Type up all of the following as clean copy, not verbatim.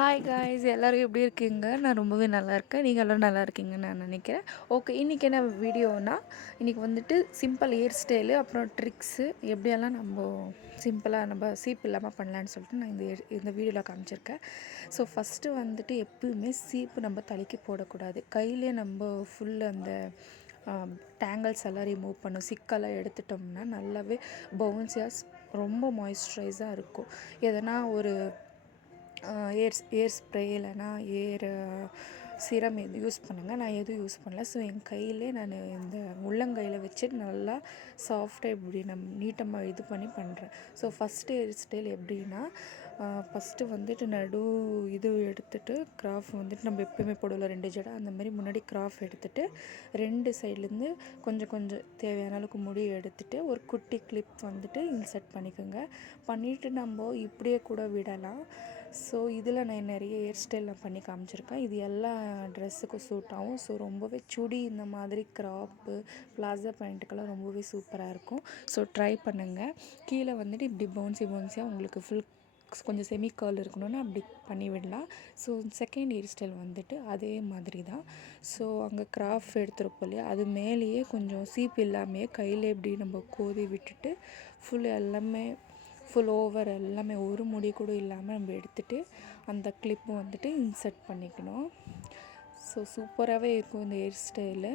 Hi guys எல்லோரும் எப்படி இருக்கீங்க? நான் ரொம்பவே நல்லா இருக்கேன். நீங்கள் எல்லோரும் நல்லா இருக்கீங்கன்னு நான் நினைக்கிறேன். ஓகே, இன்றைக்கி என்ன வீடியோனா, இன்றைக்கி வந்துட்டு சிம்பிள் ஹேர் ஸ்டைலு, அப்புறம் ட்ரிக்ஸு எப்படியெல்லாம் சிம்பிளாக நம்ம சீப் இல்லாமல் பண்ணலான்னு சொல்லிட்டு நான் இந்த வீடியோவில் காமிச்சிருக்கேன். ஸோ ஃபஸ்ட்டு வந்துட்டு எப்பவுமே சீப்பு நம்ம தலைக்கு போடக்கூடாது. கையிலே நம்ம ஃபுல் அந்த டேங்கிள்ஸ் எல்லாம் ரிமூவ் பண்ணும். சிக்கெல்லாம் எடுத்துட்டோம்னா நல்லாவே பவுன்ஸியாக ரொம்ப மாய்ஸ்சரைஸாக இருக்கும். எதனா ஒரு ஏர் ஸ்ப்ரே இல்லைனா ஏர் சிரம் எது யூஸ் பண்ணுங்கள். நான் எதுவும் யூஸ் பண்ணல. ஸோ என் கையிலே நான் இந்த உள்ளங்கையில் வச்சு நல்லா சாஃப்டாக இப்படி நீட்டமாக இது பண்ணி பண்ணுறேன். ஸோ ஃபஸ்ட்டு ஹேர் ஸ்டைல் எப்படின்னா, ஃபஸ்ட்டு வந்துட்டு இது எடுத்துகிட்டு கிராஃப் வந்துட்டு நம்ம எப்போயுமே போடுவோம் 2 ஜடை, அந்த மாதிரி முன்னாடி கிராஃப் எடுத்துகிட்டு 2 சைட்லேருந்து கொஞ்சம் கொஞ்சம் தேவையான அளவுக்கு முடி எடுத்துகிட்டு ஒரு குட்டி கிளிப் வந்துட்டு இன்சர்ட் பண்ணிக்கோங்க. பண்ணிவிட்டு நம்ம இப்படியே கூட விடலாம். ஸோ இதில் நான் நிறைய ஹேர் ஸ்டைல் நான் பண்ணி காமிச்சிருக்கேன். இது எல்லா ட்ரெஸ்ஸுக்கும் சூட் ஆகும். ஸோ ரொம்பவே சுடி இந்த மாதிரி கிராப்பு பிளாசோ பேண்ட்டுக்கெல்லாம் ரொம்பவே சூப்பராக இருக்கும். ஸோ ட்ரை பண்ணுங்கள். கீழே வந்துட்டு இப்படி பவுன்ஸியாக உங்களுக்கு ஃபுல் கொஞ்சம் செமி கேர்ள் இருக்கணும்னா அப்படி பண்ணி விடலாம். ஸோ செகண்ட் ஹேர் ஸ்டைல் வந்துட்டு அதே மாதிரி தான். ஸோ அங்கே கிராஃப் எடுத்துருப்போம் இல்லையா, அது மேலேயே கொஞ்சம் சீப்பு இல்லாமையே கையில் இப்படி நம்ம கோதி விட்டுட்டு ஃபுல் ஓவர் எல்லாமே ஒரு முடி கூட இல்லாமல் நம்ம எடுத்துகிட்டு அந்த கிளிப்பு வந்துட்டு இன்சர்ட் பண்ணிக்கணும். ஸோ சூப்பராகவே இருக்கும் இந்த ஹேர் ஸ்டைலு.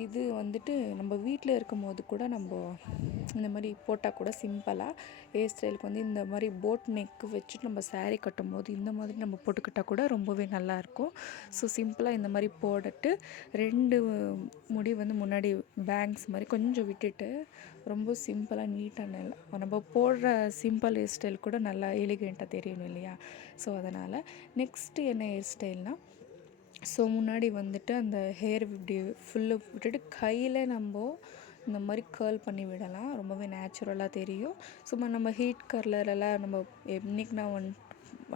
இது வந்துட்டு நம்ம வீட்டில் இருக்கும் போது கூட நம்ம இந்த மாதிரி போட்டால் கூட சிம்பிளாக ஹேர் ஸ்டைலுக்கு வந்து இந்த மாதிரி போட் நெக்கு வச்சுட்டு நம்ம saree கட்டும் போது இந்த மாதிரி நம்ம போட்டுக்கிட்டால் கூட ரொம்பவே நல்லாயிருக்கும். ஸோ சிம்பிளாக இந்த மாதிரி போட்டுட்டு 2 முடி வந்து முன்னாடி பேங்க்ஸ் மாதிரி கொஞ்சம் விட்டுட்டு ரொம்ப சிம்பிளாக நீட்டாக நம்ம போடுற சிம்பிள் ஹேர் ஸ்டைல் கூட நல்லா எலிகெண்ட்டாக தெரியணும் இல்லையா? ஸோ அதனால் நெக்ஸ்ட்டு என்ன ஹேர் ஸ்டைல்னால், ஸோ முன்னாடி வந்துட்டு அந்த ஹேர் இப்படி ஃபுல்லு விட்டுட்டு கையில் நம்ம இந்த மாதிரி கேர்ள் பண்ணி விடலாம். ரொம்பவே நேச்சுரலாக தெரியும். சும்மா நம்ம ஹீட் கர்லரெல்லாம் நம்ம என்றைக்குனா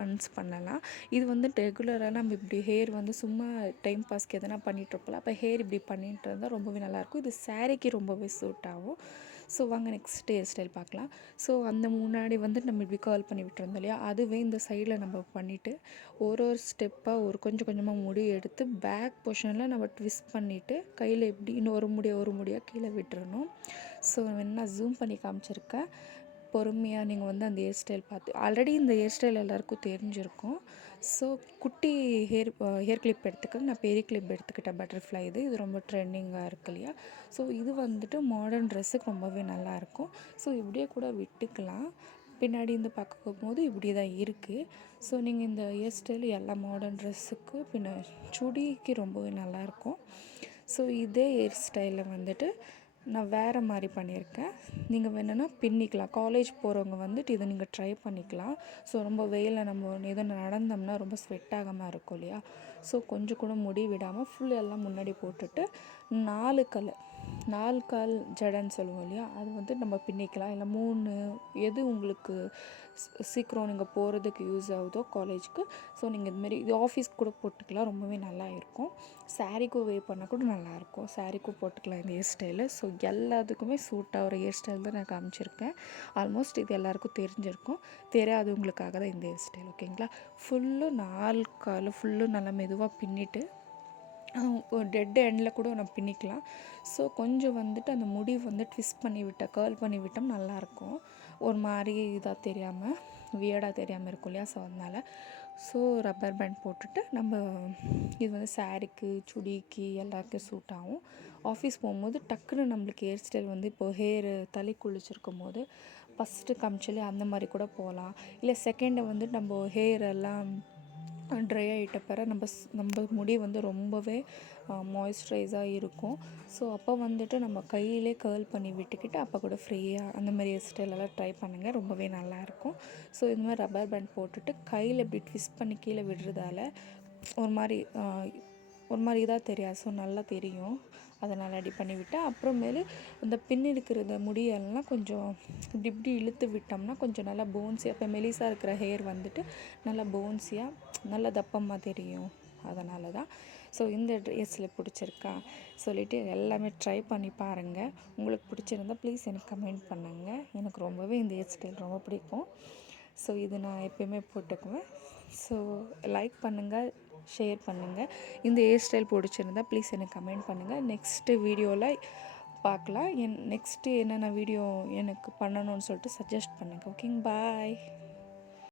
ஒன்ஸ் பண்ணலாம். இது வந்து ரெகுலராக நம்ம இப்படி ஹேர் வந்து சும்மா டைம் பாஸ்க்கு எதனா பண்ணிகிட்ருப்போம்ல, அப்போ ஹேர் இப்படி பண்ணிட்டு இருந்தால் ரொம்பவே நல்லாயிருக்கும். இது சாரீக்கு ரொம்பவே சூட் ஆகும். ஸோ வாங்க நெக்ஸ்ட் ஹேர் ஸ்டைல் பார்க்கலாம். ஸோ அந்த முன்னாடி வந்து நம்ம இப்படி கேர்ள் பண்ணி விட்டுருந்தோம் இல்லையா, அதுவே இந்த சைடில் நம்ம பண்ணிவிட்டு ஒரு ஸ்டெப்பாக கொஞ்சம் கொஞ்சமாக முடி எடுத்து பேக் பொசிஷனில் நம்ம ட்விஸ்ட் பண்ணிவிட்டு கையில் எப்படி இன்னும் ஒரு முடியாக கீழே விட்டுறணும். ஸோ வேணா ஜூம் பண்ணி காமிச்சிருக்கேன். பொறுமையாக நீங்கள் வந்து அந்த ஹேர் ஸ்டைல் பார்த்து ஆல்ரெடி இந்த ஹேர் ஸ்டைல் எல்லாேருக்கும் தெரிஞ்சிருக்கும். ஸோ குட்டி ஹேர் கிளிப் எடுத்துக்க, நான் பெரிய கிளிப் எடுத்துக்கிட்டேன். பட்டர்ஃப்ளை இது ரொம்ப ட்ரெண்டிங்காக இருக்கு இல்லையா? ஸோ இது வந்துட்டு மாடர்ன் ட்ரெஸ்ஸுக்கு ரொம்பவே நல்லாயிருக்கும். ஸோ இப்படியே கூட விட்டுக்கலாம். பின்னாடி இருந்து பார்க்கும்போது இப்படி தான் இருக்குது. ஸோ நீங்கள் இந்த ஹேர் ஸ்டைல் எல்லா மாடர்ன் ட்ரெஸ்ஸுக்கு சுடிக்கு ரொம்பவே நல்லாயிருக்கும். ஸோ இதே ஹேர் ஸ்டைலில் வந்துட்டு நான் வேறு மாதிரி பண்ணியிருக்கேன். நீங்கள் வேணும்னா பின்னிக்கலாம். காலேஜ் போகிறவங்க வந்துட்டு இதை நீங்கள் ட்ரை பண்ணிக்கலாம். ஸோ ரொம்ப வெயிலில் நம்ம எதுவும் நடந்தோம்னா ரொம்ப ஸ்வெட் ஆகாமல் இருக்கும் இல்லையா? ஸோ கொஞ்சம் கூட முடி விடாமல் ஃபுல் எல்லாம் முன்னாடி போட்டுட்டு 4 கால் ஜடைன்னு சொல்லுவோம் இல்லையா, அது வந்து நம்ம பின்னிக்கலாம். இல்லை 3, எது உங்களுக்கு சீக்கிரம் நீங்கள் போகிறதுக்கு யூஸ் ஆகுதோ காலேஜுக்கு. ஸோ நீங்கள் இதுமாரி இது ஆஃபீஸ்க்கு கூட போட்டுக்கலாம். ரொம்பவே நல்லா இருக்கும். சாரீக்கும் வேர் பண்ணால் கூட நல்லாயிருக்கும். சாரீக்கும் போட்டுக்கலாம் இந்த ஹேர் ஸ்டைலு. ஸோ எல்லாத்துக்குமே சூட் ஆகிற ஹேர் ஸ்டைல் தான் நான் காமிச்சிருக்கேன். ஆல்மோஸ்ட் இது எல்லாேருக்கும் தெரிஞ்சிருக்கும். தெரியாதவங்களுக்காக தான் இந்த ஹேர் ஸ்டைல். ஓகேங்களா? ஃபுல்லு 4 கால் ஃபுல்லு நல்லா மெதுவாக பின்னிட்டு ஒரு டெட் எண்டில் கூட நம்ம பின்னிக்கலாம். ஸோ கொஞ்சம் வந்துட்டு அந்த முடி வந்து ட்விஸ்ட் பண்ணி கேர்ள் பண்ணி விட்டோம் நல்லாயிருக்கும். ஒரு மாதிரி இதாக தெரியாமல் வியர்டாக தெரியாமல் இருக்கும் இல்லையா? ஸோ அதனால் ரப்பர் பேண்ட் போட்டுட்டு நம்ம இது வந்து சாரீக்கு சுடிக்கு எல்லாருக்கும் சூட் ஆகும். ஆஃபீஸ் போகும்போது டக்குன்னு நம்மளுக்கு ஹேர் ஸ்டைல் வந்து இப்போது ஹேரு தலை குளிச்சிருக்கும் போது ஃபஸ்ட்டு காமிச்சலே அந்த மாதிரி கூட போகலாம். இல்லை செகண்டை வந்து நம்ம ஹேர் எல்லாம் ட்ரை ஆகிட்ட பிறகு நம்ம முடி வந்து ரொம்பவே மாய்ஸ்சரைஸாக இருக்கும். ஸோ அப்போ வந்துட்டு நம்ம கையிலே கேர்ள் பண்ணி விட்டுக்கிட்டு அப்போ கூட ஃப்ரீயாக அந்த மாதிரி ஹேர் ஸ்டைலெல்லாம் ட்ரை பண்ணுங்கள். ரொம்பவே நல்லாயிருக்கும். ஸோ இது மாதிரி ரப்பர் பேண்ட் போட்டுட்டு கையில் இப்படி ட்விஸ்ட் பண்ணி கீழே விடுறதால ஒரு மாதிரி இதாக தெரியாது. ஸோ நல்லா தெரியும். அதனால் அப்படி பண்ணிவிட்டு அப்புறமேலு இந்த பின் இருக்கிற முடியெல்லாம் கொஞ்சம் இப்படி இழுத்து விட்டோம்னா கொஞ்சம் நல்லா போன்ஸியாக, இப்போ மெலிசாக இருக்கிற ஹேர் வந்துட்டு நல்லா போன்ஸியாக நல்லா தப்பமாக தெரியும். அதனால தான். ஸோ இந்த ட்ரெஸ்ஸில் பிடிச்சிருக்கா சொல்லிவிட்டு எல்லாமே ட்ரை பண்ணி பாருங்கள். உங்களுக்கு பிடிச்சிருந்தா ப்ளீஸ் எனக்கு கமெண்ட் பண்ணுங்கள். எனக்கு ரொம்பவே இந்த ஹேர் ஸ்டைல் ரொம்ப பிடிக்கும். ஸோ இது நான் எப்போயுமே போட்டுக்குவேன். ஸோ லைக் பண்ணுங்கள், ஷேர் பண்ணுங்கள். இந்த ஹேர் ஸ்டைல் பிடிச்சிருந்தா ப்ளீஸ் எனக்கு கமெண்ட் பண்ணுங்கள். நெக்ஸ்ட்டு வீடியோவில் பார்க்கலாம். நெக்ஸ்ட்டு என்னென்ன வீடியோ எனக்கு பண்ணணும்னு சொல்லிட்டு சஜஸ்ட் பண்ணுங்கள். ஓகேங்க, பாய்.